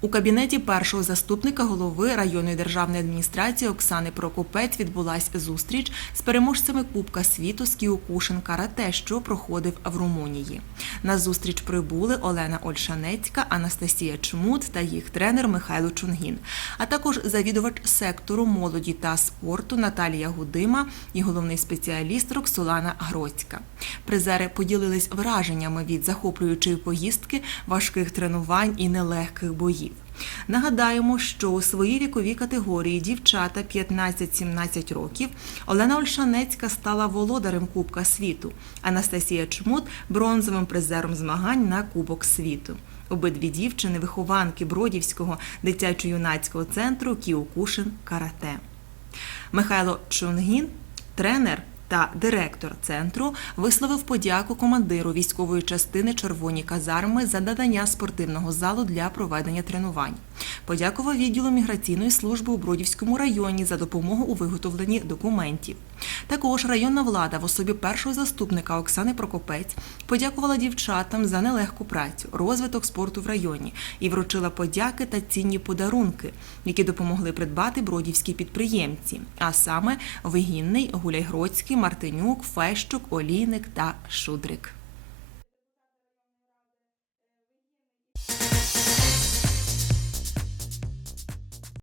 У кабінеті першого заступника голови районної державної адміністрації Оксани Прокопець відбулась зустріч з переможцями Кубка світу з Кіокушин карате, що проходив в Румунії. На зустріч прибули Олена Ольшанецька, Анастасія Чмут та їх тренер Михайло Чунгін, а також завідувач сектору молоді та спорту Наталія Гудима і головний спеціаліст Роксолана Гроцька. Призери поділились враженнями від захоплюючої поїздки, важких тренувань і нелегких боїв. Нагадаємо, що у своїй віковій категорії дівчата 15-17 років Олена Ольшанецька стала володарем Кубка світу, Анастасія Чмут бронзовим призером змагань на Кубок світу. Обидві дівчини вихованки Бродівського дитячо-юнацького центру Кіокушин Карате. Михайло Чунгін, тренер та директор центру, висловив подяку командиру військової частини Червоні казарми за надання спортивного залу для проведення тренувань. Подякував відділу міграційної служби у Бродівському районі за допомогу у виготовленні документів. Також районна влада в особі першого заступника Оксани Прокопець подякувала дівчатам за нелегку працю, розвиток спорту в районі і вручила подяки та цінні подарунки, які допомогли придбати бродівські підприємці, а саме Вигінний, Гуляйгродський, Мартинюк, Фещук, Олійник та Шудрик.